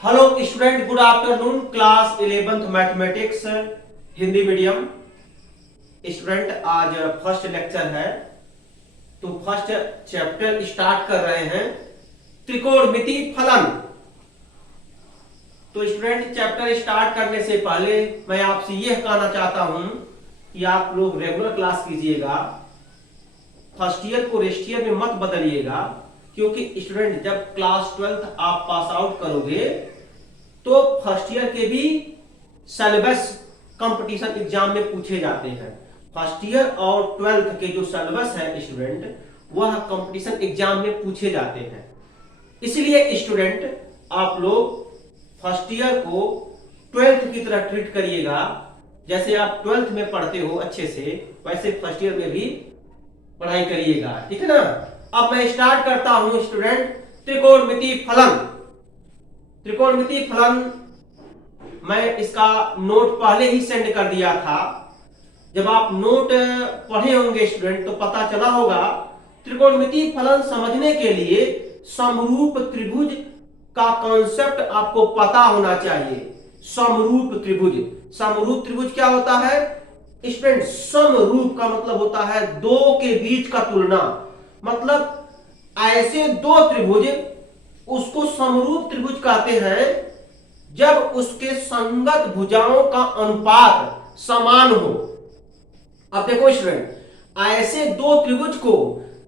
Hello student, good afternoon. Class 11th mathematics Hindi medium student, आज first lecture है तो first chapter start कर रहे हैं, त्रिकोणमिति फलन। तो स्टूडेंट, चैप्टर स्टार्ट करने से पहले मैं आपसे यह कहना चाहता हूं कि आप लोग रेगुलर क्लास कीजिएगा, फर्स्ट ईयर को रेस्ट ईयर में मत बदलिएगा, क्योंकि स्टूडेंट जब क्लास 12th आप पास आउट करोगे तो फर्स्ट ईयर के भी सिलेबस कंपटीशन एग्जाम में पूछे जाते हैं। फर्स्ट ईयर और 12th के जो सिलेबस है स्टूडेंट, वह कंपटीशन एग्जाम में पूछे जाते हैं। इसलिए स्टूडेंट आप लोग फर्स्ट ईयर को 12th की तरह ट्रीट करिएगा। जैसे आप 12th में पढ़ते हो अच्छे से, वैसे फर्स्ट ईयर में भी पढ़ाई करिएगा, ठीक है ना। अब मैं स्टार्ट करता हूं स्टूडेंट, त्रिकोणमिति फलन। त्रिकोणमिति फलन मैं इसका नोट पहले ही सेंड कर दिया था। जब आप नोट पढ़े होंगे स्टूडेंट तो पता चला होगा, त्रिकोणमिति फलन समझने के लिए समरूप त्रिभुज का कॉन्सेप्ट आपको पता होना चाहिए। समरूप त्रिभुज, समरूप त्रिभुज क्या होता है स्टूडेंट? समरूप का मतलब होता है दो के बीच का तुलना, मतलब ऐसे दो त्रिभुज, उसको समरूप त्रिभुज कहते हैं जब उसके संगत भुजाओं का अनुपात समान हो। अब देखो स्टूडेंट, ऐसे दो त्रिभुज को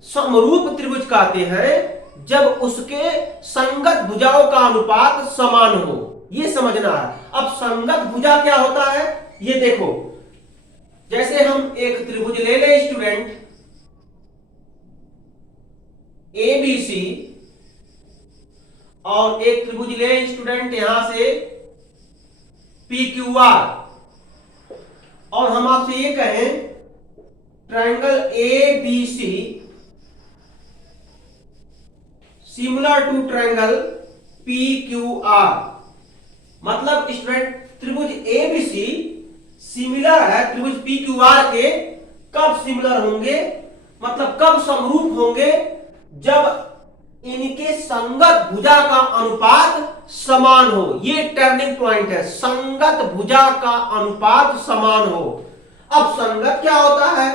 समरूप त्रिभुज कहते हैं जब उसके संगत भुजाओं का अनुपात समान हो, यह समझना है। अब संगत भुजा क्या होता है ये देखो, जैसे हम एक त्रिभुज ले ले स्टूडेंट ABC, और एक त्रिभुज ले स्टूडेंट यहां से PQR, और हम आपसे ये कहें triangle ABC similar to triangle PQR। मतलब स्टूडेंट त्रिभुज ABC सिमिलर है त्रिभुज PQR के। कब सिमिलर होंगे, मतलब कब समरूप होंगे? जब इनके संगत भुजा का अनुपात समान हो। ये टर्निंग पॉइंट है, संगत भुजा का अनुपात समान हो। अब संगत क्या होता है?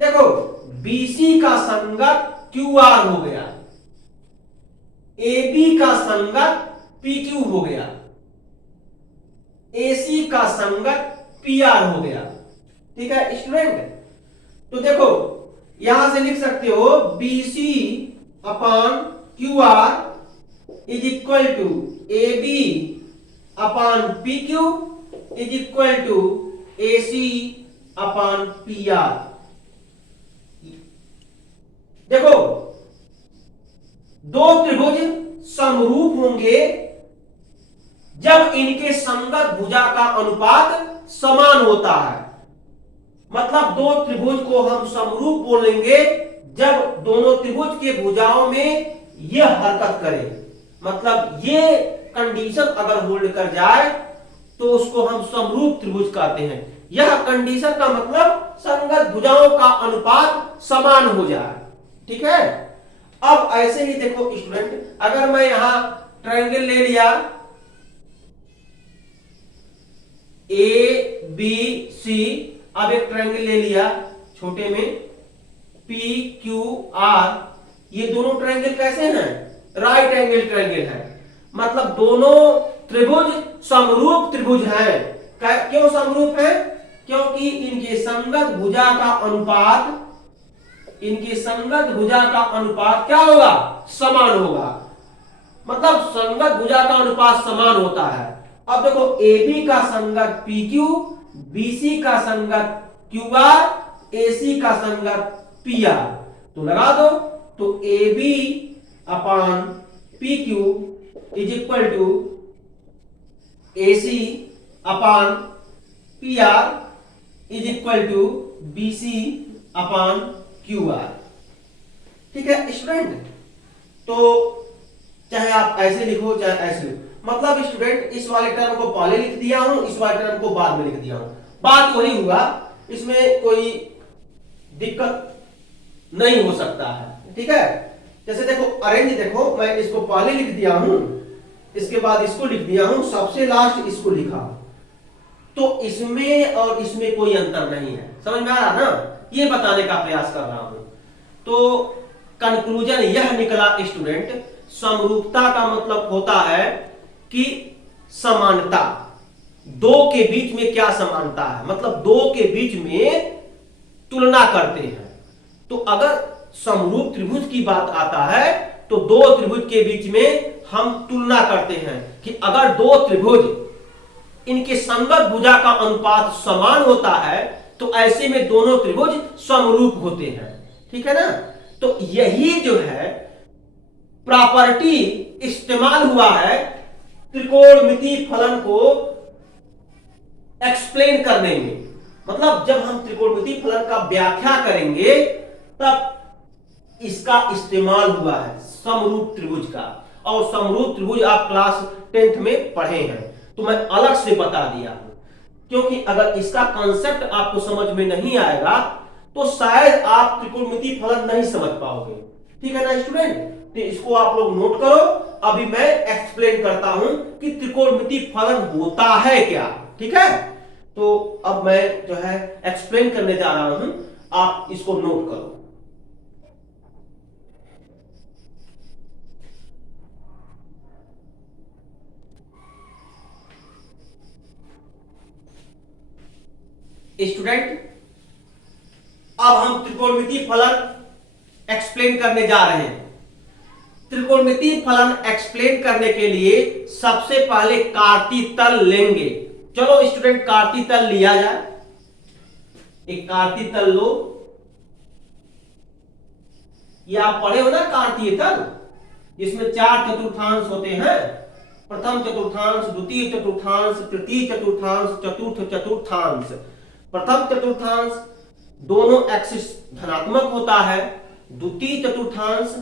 देखो, BC का संगत QR हो गया, AB का संगत PQ हो गया, AC का संगत PR हो गया, ठीक है स्टूडेंट। तो देखो यहां से लिख सकते हो BC upon QR is equal to AB upon PQ is equal to AC upon PR। देखो, दो त्रिभुज समरूप होंगे जब इनके संगत भुजा का अनुपात समान होता है। मतलब दो त्रिभुज को हम समरूप बोलेंगे जब दोनों त्रिभुज के भुजाओं में यह हरकत करे। मतलब ये कंडीशन अगर होल्ड कर जाए तो उसको हम समरूप त्रिभुज कहते हैं। यह कंडीशन का मतलब संगत भुजाओं का अनुपात समान हो जाए, ठीक है। अब ऐसे ही देखो स्टूडेंट, अगर मैं यहां ट्रायंगल ले लिया ABC, अब एक ट्रायंगल ले लिया छोटे में PQR, ये दोनों ट्रायंगल कैसे हैं? राइट एंगल ट्रायंगल है। मतलब दोनों त्रिभुज समरूप त्रिभुज हैं। क्यों समरूप है? क्योंकि इनके संगत भुजा का अनुपात, इनके संगत भुजा का अनुपात क्या होगा? समान होगा। मतलब संगत भुजा का अनुपात समान होता है। अब देखो, AB का संगत PQ, BC का संगत QR, AC का संगत PR, तो लगा दो। तो AB upon PQ is equal to AC upon PR is equal to BC upon QR, ठीक है स्टूडेंट। तो चाहे आप ऐसे लिखो चाहे ऐसे लिखो, मतलब स्टूडेंट इस वाले टर्म को पहले लिख दिया हूं, इस वाले टर्म को बाद में लिख दिया हूं, बात वही हुआ, इसमें कोई दिक्कत नहीं हो सकता है, ठीक है। जैसे देखो अरेंज, देखो मैं इसको पहले लिख दिया हूं, इसके बाद इसको लिख दिया हूं, सबसे लास्ट इसको लिखा। तो इसमें और इसमें कोई अंतर नहीं है, समझ में आ रहा ना, ये बताने का प्रयास कर रहा हूं। तो कंक्लूजन यह निकला स्टूडेंट, समरूपता का मतलब होता है कि समानता, दो के बीच में क्या समानता है, मतलब दो के बीच में तुलना करते हैं। तो अगर समरूप त्रिभुज की बात आता है तो दो त्रिभुज के बीच में हम तुलना करते हैं कि अगर दो त्रिभुज इनके संगत भुजा का अनुपात समान होता है तो ऐसे में दोनों त्रिभुज समरूप होते हैं, ठीक है ना। तो यही जो है प्रॉपर्टी इस्तेमाल हुआ है त्रिकोणमितीय फलन को एक्सप्लेन करने में। मतलब जब हम त्रिकोणमितीय फलन का व्याख्या करेंगे तब इसका इस्तेमाल हुआ है समरूप त्रिभुज का। और समरूप त्रिभुज आप क्लास 10th में पढ़े हैं, तो मैं अलग से बता दिया हूं, क्योंकि अगर इसका कॉन्सेप्ट आपको समझ में नहीं आएगा तो शायद आप त्रिकोणमितीय फलन नहीं समझ पाओगे, ठीक है ना स्टूडेंट। तो इसको आप लोग नोट करो। अभी मैं एक्सप्लेन करता हूं कि त्रिकोणमितीय फलन होता है क्या, ठीक है। तो अब मैं जो है एक्सप्लेन करने जा रहा हूं, आप इसको नोट करो। स्टूडेंट अब हम त्रिकोणमितीय फलन एक्सप्लेन करने जा रहे हैं। त्रिकोणमितीय फलन एक्सप्लेन करने के लिए सबसे पहले कार्तीय तल लेंगे। चलो स्टूडेंट कार्तीय तल लिया जाए, एक कार्तीय तल लो। ये आप पढ़े हो ना कार्तीय तल, इसमें चार चतुर्थांश होते हैं, प्रथम चतुर्थांश, द्वितीय चतुर्थांश, तृतीय चतुर्थांश, चतुर्थ चतुर्थांश। प्रथम चतुर्थांश दोनों एक्सिस धनात्मक होता है, द्वितीय चतुर्थांश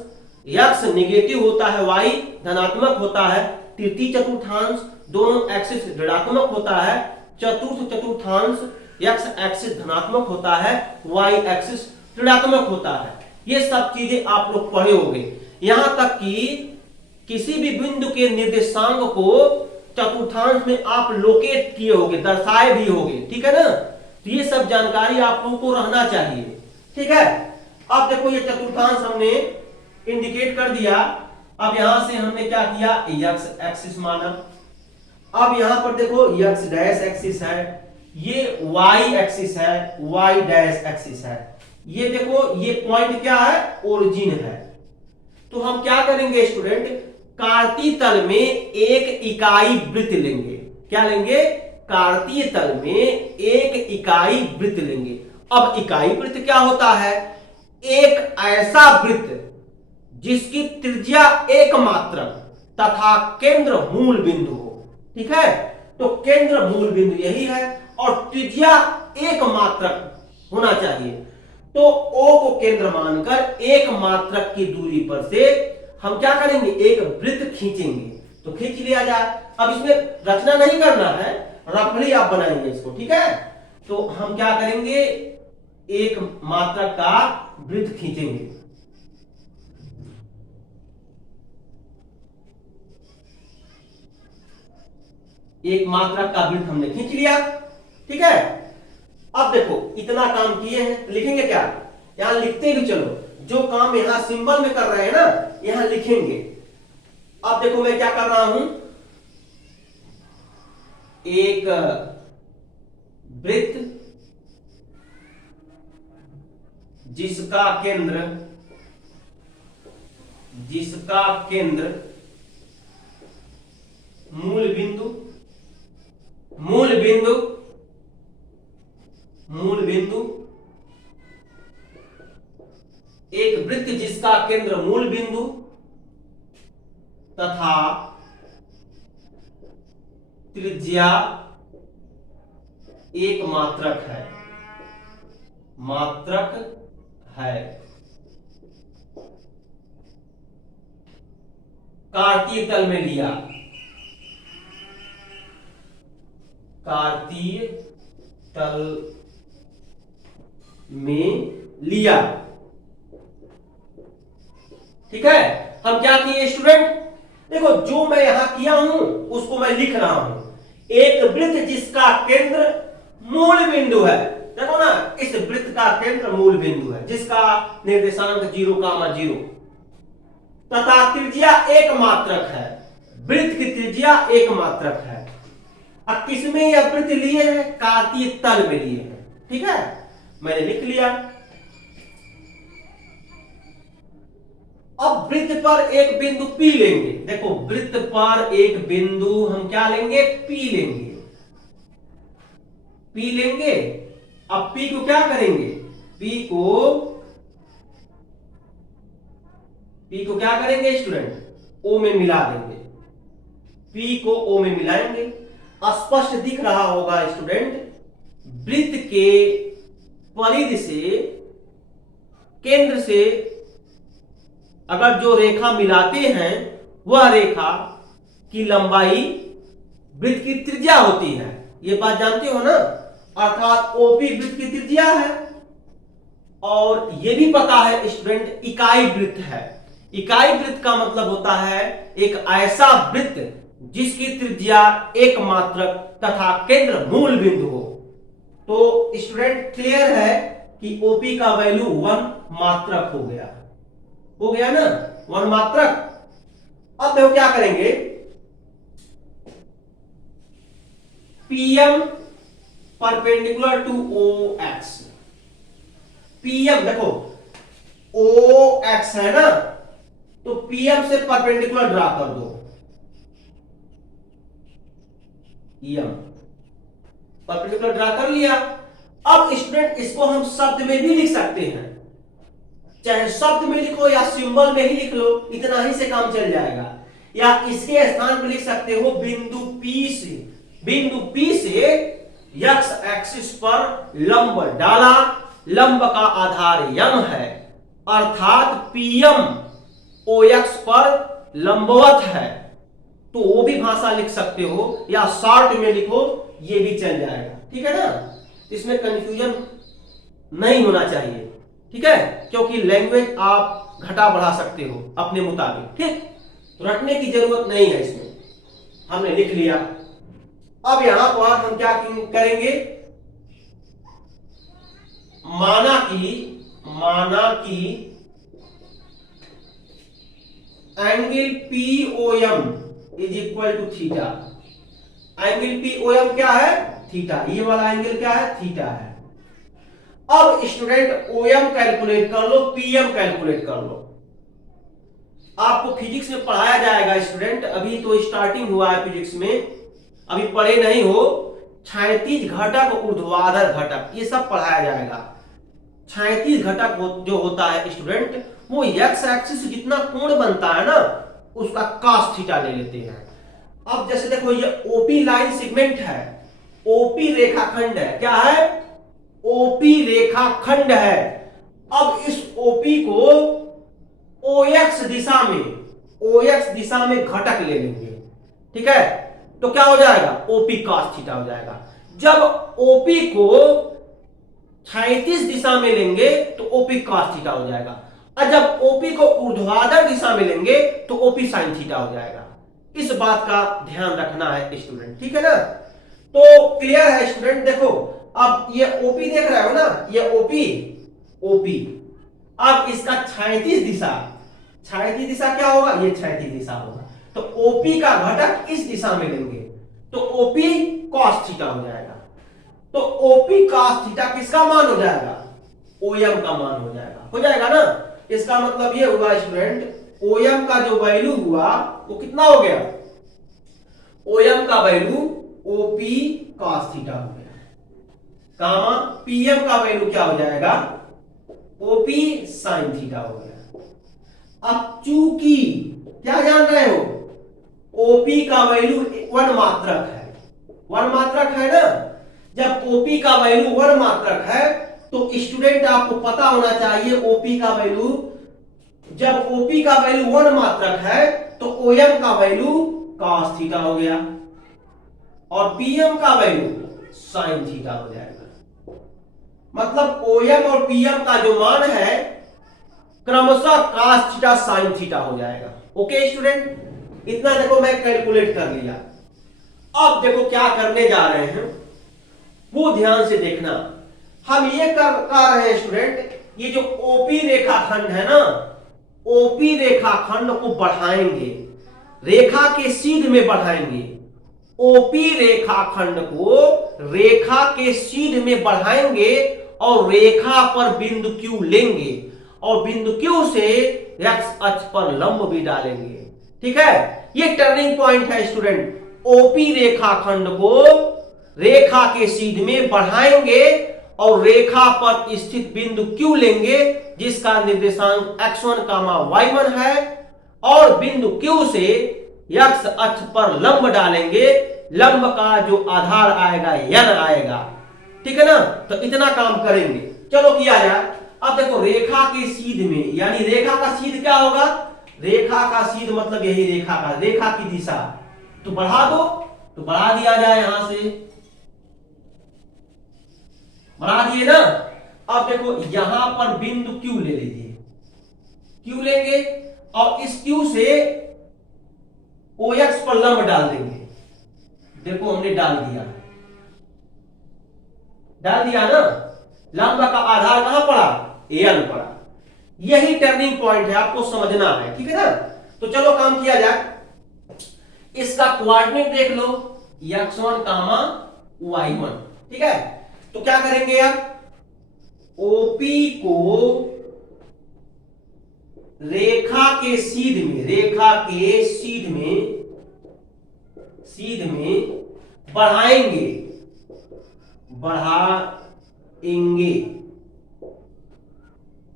एक्स नेगेटिव होता है, वाई धनात्मक होता है, तृतीय चतुर्थांश दोनों एक्सिस ऋणात्मक होता है, चतुर्थ चतुर्थांश एक्स एक्सिस धनात्मक होता है, वाई एक्सिस ऋणात्मक होता है। ये सब चीजें आप लोग पढ़े होंगे, यहां तक कि किसी भी बिंदु के निर्देशांक को चतुर्थांश में आप लोकेट किए होंगे, दर्शाए भी होंगे, ठीक है ना। तो ये सब जानकारी आप लोगों को रहना चाहिए, ठीक है। अब देखो ये चतुर्थांश हमने इंडिकेट कर दिया। अब यहां से हमने क्या किया, एक्स एक्सिस माना। अब यहां पर देखो एक्स डैश एक्सिस है, ये वाई एक्सिस है, वाई डैश एक्सिस है। ये देखो ये पॉइंट क्या है, ओरिजिन है। तो हम क्या करेंगे स्टूडेंट, कार्तीय तल में एक इकाई वृत्त लेंगे। क्या लेंगे, कार्तीय तल में एक इकाई वृत्त लेंगे। अब इकाई वृत्त क्या होता है, एक ऐसा वृत्त जिसकी त्रिज्या एकमात्रक तथा केंद्र मूल बिंदु हो, ठीक है। तो केंद्र मूल बिंदु यही है और त्रिज्या एकमात्रक होना चाहिए। तो O को केंद्र मानकर एक मात्रक की दूरी पर से हम क्या करेंगे, एक वृत्त खींचेंगे। तो खींच लिया जाए। अब इसमें रचना नहीं करना है, रफली आप बनाएंगे इसको, ठीक है। तो हम क्या करेंगे, एक मात्रक का वृत्त खींचेंगे। एक मात्रक का वृत्त हमने खींच लिया, ठीक है। अब देखो इतना काम किए हैं, लिखेंगे क्या, यहां लिखते भी चलो, जो काम यहां सिंबल में कर रहे हैं ना यहां लिखेंगे। अब देखो मैं क्या कर रहा हूं, एक वृत्त जिसका केंद्र मूल बिंदु एक वृत्त जिसका केंद्र मूल बिंदु तथा त्रिज्या एक मात्रक है। कार्तीय तल में लिया, कार्तीय तल में लिया, ठीक है। हम क्या किए स्टूडेंट, देखो जो मैं यहां किया हूं उसको मैं लिख रहा हूं। एक वृत्त जिसका केंद्र मूल बिंदु है, देखो ना, इस वृत्त का केंद्र मूल बिंदु है जिसका निर्देशांक 0,0 तथा त्रिज्या एक मात्रक है। वृत्त की त्रिज्या एक मात्रक है। अब किसमें यह वृत्त लिए हैं? कार्तीय तल में लिए हैं। ठीक है, मैंने लिख लिया। अब वृत्त पर एक बिंदु P लेंगे। देखो, वृत्त पर एक बिंदु हम क्या लेंगे? P लेंगे। P लेंगे। अब P को क्या करेंगे? P को क्या करेंगे स्टूडेंट? O में मिला देंगे। P को O में मिलाएंगे। स्पष्ट दिख रहा होगा स्टूडेंट, वृत्त के परिधि से, केंद्र से अगर जो रेखा मिलाते हैं वह रेखा की लंबाई वृत्त की त्रिज्या होती है। ये बात जानते हो ना? अर्थात ओपी वृत्त की त्रिज्या है। और यह भी पता है स्टूडेंट, इकाई वृत्त है। इकाई वृत्त का मतलब होता है एक ऐसा वृत्त जिसकी त्रिज्या एक मात्रक तथा केंद्र मूल बिंदु हो। तो स्टूडेंट क्लियर है कि ओपी का वैल्यू 1 मात्रक हो गया ना, 1 मात्रक। अब देखो क्या करेंगे, PM perpendicular to O X. PM देखो ओ एक्स है ना, तो पीएम से परपेंडिकुलर ड्रा कर दो। पीएम परपेंडिकुलर ड्रा कर लिया। अब स्टूडेंट इसको हम शब्द में भी लिख सकते हैं, चाहे शब्द में लिखो या सिंबल में ही लिख लो, इतना ही से काम चल जाएगा। या इसके स्थान पर लिख सकते हो बिंदु P से एक्स एक्सिस पर लंब डाला, लंब का आधार यम है, अर्थात पीएम OX पर लंबवत है। तो वो भी भाषा लिख सकते हो या शॉर्ट में लिखो, ये भी चल जाएगा। ठीक है ना? इसमें कंफ्यूजन नहीं होना चाहिए। ठीक है, क्योंकि लैंग्वेज आप घटा बढ़ा सकते हो अपने मुताबिक। ठीक, तो रटने की जरूरत नहीं है, इसमें हमने लिख लिया। अब यहां पर हम क्या करेंगे, माना कि angle POM is equal to theta. Angle POM क्या है? थीटा। ये वाला एंगल क्या है? थीटा है। अब स्टूडेंट OM कैलकुलेट कर लो, PM कैलकुलेट कर लो। आपको फिजिक्स में पढ़ाया जाएगा स्टूडेंट, अभी तो स्टार्टिंग हुआ है फिजिक्स में, अभी पढ़े नहीं हो। क्षैतिज घटक, ऊर्ध्वाधर घटक, ये सब पढ़ाया जाएगा। क्षैतिज घटक जो होता है स्टूडेंट, वो एक्स एक्सिस से जितना कोण बनता है ना, उसका cos थीटा ले लेते हैं। अब जैसे देखो, ये ओपी लाइन सेगमेंट है, ओपी रेखाखंड है। क्या है? ओपी रेखाखंड है। अब इस ओपी को OX दिशा में घटक ले लेंगे। ठीक है, तो क्या हो जाएगा? ओपी cos थीटा हो जाएगा। जब ओपी को क्षैतिज दिशा में लेंगे तो ओपी cos थीटा हो जाएगा, और जब ओपी को ऊर्ध्वाधर दिशा में लेंगे तो ओपी sin थीटा हो जाएगा। इस बात का ध्यान रखना है स्टूडेंट। ठीक है ना? तो क्लियर है स्टूडेंट? देखो, अब ये ओपी देख रहे हो ना, ये ओपी। अब इसका क्षैतिज दिशा क्या होगा? ये क्षैतिज दिशा होगा। तो ओपी का घटक इस दिशा में लेंगे तो ओपी cos थीटा हो जाएगा। तो ओपी cos थीटा किसका मान हो जाएगा? OM का मान हो जाएगा ना? इसका मतलब ये हुआ स्टूडेंट, OM का जो वैल्यू हुआ वो कितना हो गया? OM का वैल्यू OP cos थीटा हो गया, कामा PM का वैल्यू क्या हो जाएगा? OP sin थीटा हो गया। अब चूंकि क्या जान रहे हो, OP का वैल्यू 1 मात्रक है ना? जब OP का वैल्यू 1 मात्रक है तो स्टूडेंट आपको पता होना चाहिए OP का वैल्यू, जब OP का वैल्यू 1 मात्रक है तो OM का वैल्यू cos थीटा हो गया और PM का वैल्यू sin थीटा हो जाएगा। मतलब OM और PM का जो मान है क्रमशः cos थीटा sin थीटा हो जाएगा। Okay student? इतना देखो मैं कैलकुलेट कर लिया। अब देखो क्या करने जा रहे हैं वो ध्यान से देखना। हम ये कर रहे हैं स्टूडेंट, ये जो ओपी रेखाखंड है ना, ओपी रेखाखंड को बढ़ाएंगे, रेखा के सीध में बढ़ाएंगे। ओपी रेखाखंड को रेखा के सीध में बढ़ाएंगे और रेखा पर बिंदु Q लेंगे और बिंदु Q से एक्स अक्ष पर लंब भी डालेंगे। ठीक है, ये टर्निंग पॉइंट है स्टूडेंट। ओपी रेखाखंड को रेखा के सीध में बढ़ाएंगे और रेखा पर स्थित बिंदु Q लेंगे जिसका निर्देशांक x1, y1 है और बिंदु Q से x अक्ष पर लंब डालेंगे। लंब का जो आधार आएगा n आएगा। ठीक है ना, तो इतना काम करेंगे। चलो किया जाए। अब देखो रेखा के सीध में, यानी रेखा का सीध क्या होगा, रेखा का सीध मतलब यही रेखा की दिशा, तो बढ़ा दो, तो बढ़ा दिया जाए, यहां से बढ़ा दिए ना। अब देखो यहां पर बिंदु Q ले लीजिए, Q लेंगे और इस Q से OX पर लंब डाल देंगे। देखो हमने डाल दिया ना, लंब का आधार कहां पड़ा, N पड़ा। यही टर्निंग पॉइंट है, आपको समझना है। ठीक है ना, तो चलो काम किया जाए। इसका कोऑर्डिनेट देख लो, x1, y1। ठीक है, तो क्या करेंगे आप, OP को रेखा के सीध में बढ़ाएंगे।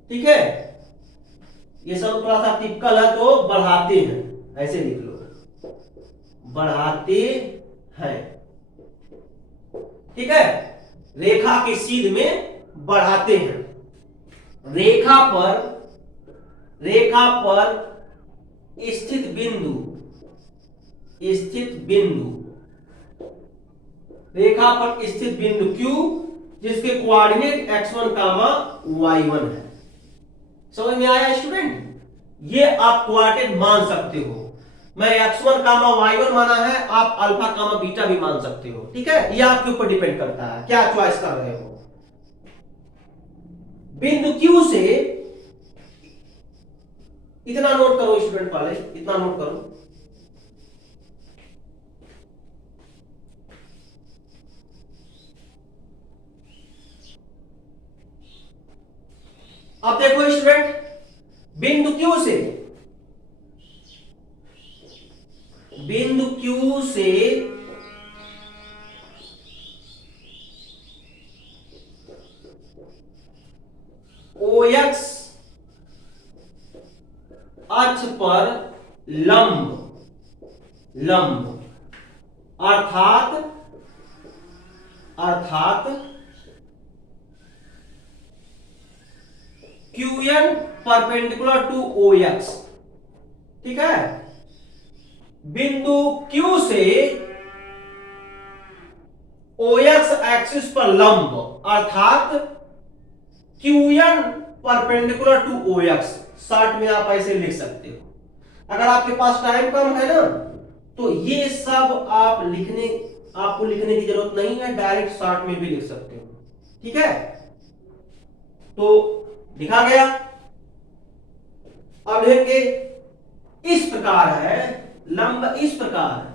ठीक है, ये सब थोड़ा सा टिपिकल है तो बढ़ाते हैं, ऐसे लिख लो, बढ़ाते हैं। ठीक है, रेखा के सीध में बढ़ाते हैं। रेखा पर स्थित बिंदु, रेखा पर स्थित बिंदु Q जिसके कोऑर्डिनेट x1, y1 है। समझ में आया स्टूडेंट? ये आप कोऑर्डिनेट मान सकते हो। मैं x1, y1 माना है, आप अल्फा, बीटा भी मान सकते हो। ठीक है, ये आपके ऊपर डिपेंड करता है क्या चॉइस कर रहे हो। बिंदु Q से इतना नोट करो स्टूडेंट वाले, इतना नोट करो, अब देखो स्टूडेंट, बिंदु Q से OX अक्ष पर लंब अर्थात QN परपेंडिकुलर टू OX। ठीक है, बिंदु Q से OX एक्सिस पर लंब अर्थात QN perpendicular to OX। Short में आप ऐसे लिख सकते हो। अगर आपके पास टाइम कम है ना, तो ये सब आपको लिखने की जरूरत नहीं है, डायरेक्ट शॉर्ट में भी लिख सकते हो। ठीक है, तो लिखा गया। अब देखेंगे, इस प्रकार है लंब, इस प्रकार।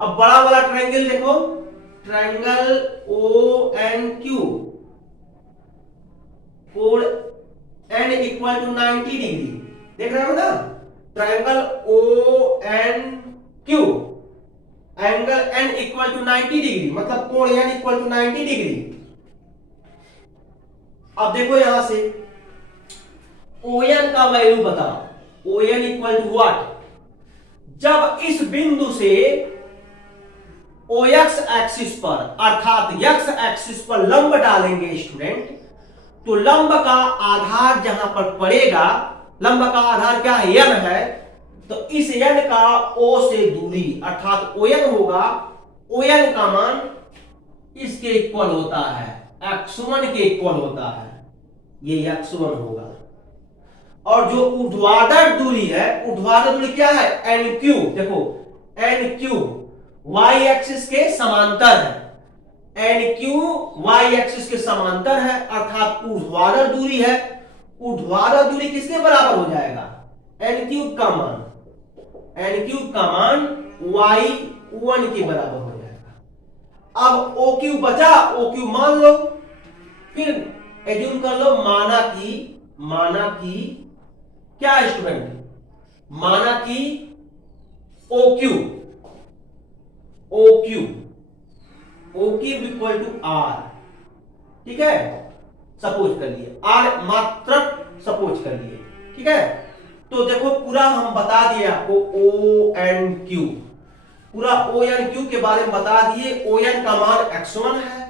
अब बड़ा वाला ट्रायंगल देखो, ट्रायंगल ONQ, कोण n इक्वल टू 90 डिग्री, देख रहे हो ना, triangle ONQ, angle n equal to 90 degree, मतलब कोण n इक्वल टू 90 डिग्री। अब देखो यहां से ON का वैल्यू बताओ, ON इक्वल टू व्हाट। जब इस बिंदु से OX एक्सिस पर अर्थात x एक्सिस पर लंब डालेंगे स्टूडेंट, तो लंब का आधार जहां पर पड़ेगा, लंब का आधार क्या है, n है, तो इस n का O से दूरी अर्थात ON होगा। ON का मान इसके इक्वल होता है, x1 के इक्वल होता है, ये x1 होगा। और जो ऊर्ध्वाधर दूरी है, ऊर्ध्वाधर दूरी क्या है, एन क्यू। देखो एन क्यू वाई एक्सिस के समांतर है, एन क्यू वाई एक्सिस के समांतर है, अर्थात ऊर्ध्वाधर दूरी है। ऊर्ध्वाधर दूरी किसके बराबर हो जाएगा, एन क्यूब का मान, एन क्यूब का मान वाई वन के बराबर हो जाएगा। अब ओ क्यू बचा, ओ क्यू मान लो, फिर एज्यूम कर लो, माना कि क्या है स्टूडेंट, माना कि O Q equal to R, ठीक है, सपोज कर लिए, आर मात्रक सपोज कर लिए, ठीक है। तो देखो पूरा हम बता दिए आपको ओ एन क्यू, पूरा ओ एन क्यू के बारे में बता दिए। ओ एन का मान x1 है,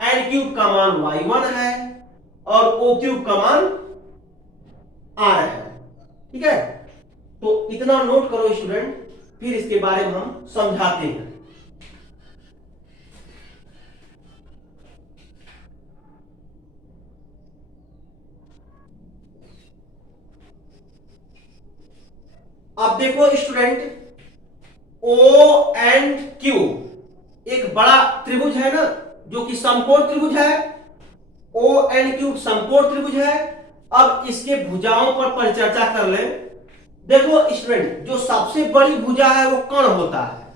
एन क्यूब का मान y1 है और ओ क्यूब का मान r है, ठीक है। तो इतना नोट करो स्टूडेंट, फिर इसके बारे में हम समझाते हैं। अब देखो स्टूडेंट, ओ एंड क्यू एक बड़ा त्रिभुज है ना, जो कि समकोण त्रिभुज है। ओ एंड क्यू समकोण त्रिभुज है। अब इसके भुजाओं पर परिचर्चा कर ले। देखो स्टूडेंट, जो सबसे बड़ी भुजा है वो कर्ण होता है।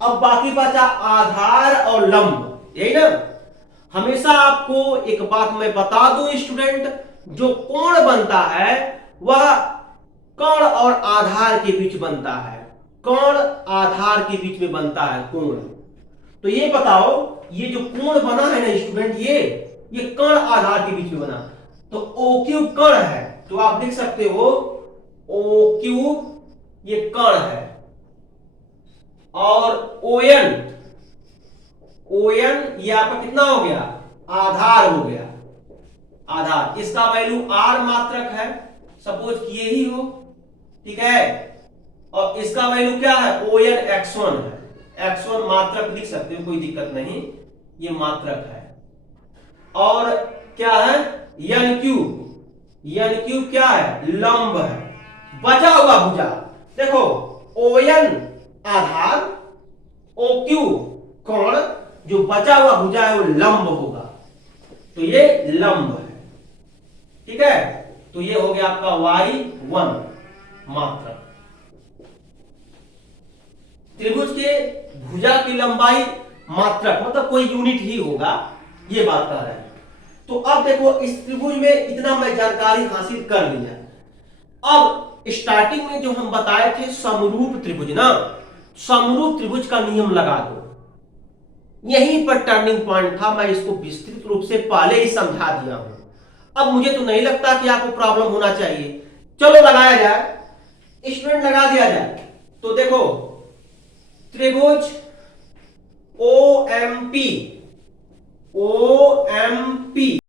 अब बाकी बचा आधार और लंब, यही ना। हमेशा आपको एक बात मैं बता दूं स्टूडेंट, जो कोण बनता है वह कर्ण और आधार के बीच बनता है, कर्ण आधार के बीच में बनता है कोण। तो ये बताओ, ये जो कोण बना है ना स्टूडेंट, ये कर्ण आधार के बीच में बना। तो ओ क्यूब कर्ण है, तो आप लिख सकते हो ओ क्यूब ये कर्ण है, और ओएन ये आपका कितना हो गया, आधार हो गया, आधार। इसका वैल्यू आर मात्रक है, सपोज किए ही हो, ठीक है। और इसका वैल्यू क्या है, ओ एन x1 है, x1 मात्रक लिख सकते हो, कोई दिक्कत नहीं, ये मात्रक है। और क्या है, एन क्यूब क्या है, लंब है। बचा हुआ भुजा देखो, ओ एन आधार, ओ क्यू कोण, जो बचा हुआ भुजा है वो लंब होगा, तो ये लंब है, ठीक है। तो ये हो गया आपका y1 मात्रक। त्रिभुज के भुजा की लंबाई मात्रक मतलब कोई यूनिट ही होगा, ये बात कह रहे हैं। तो अब देखो, इस त्रिभुज में इतना मैं जानकारी हासिल कर लिया। अब स्टार्टिंग में जो हम बताए थे समरूप त्रिभुज ना, समरूप त्रिभुज का नियम लगा दो, यहीं पर टर्निंग पॉइंट था। मैं इसको विस्तृत रूप से पहले ही समझा दिया हूं। अब मुझे तो नहीं लगता कि आपको प्रॉब्लम होना चाहिए। चलो लगाया जाए स्टूडेंट, लगा दिया जाए। तो देखो, त्रिभुज ओ एम पी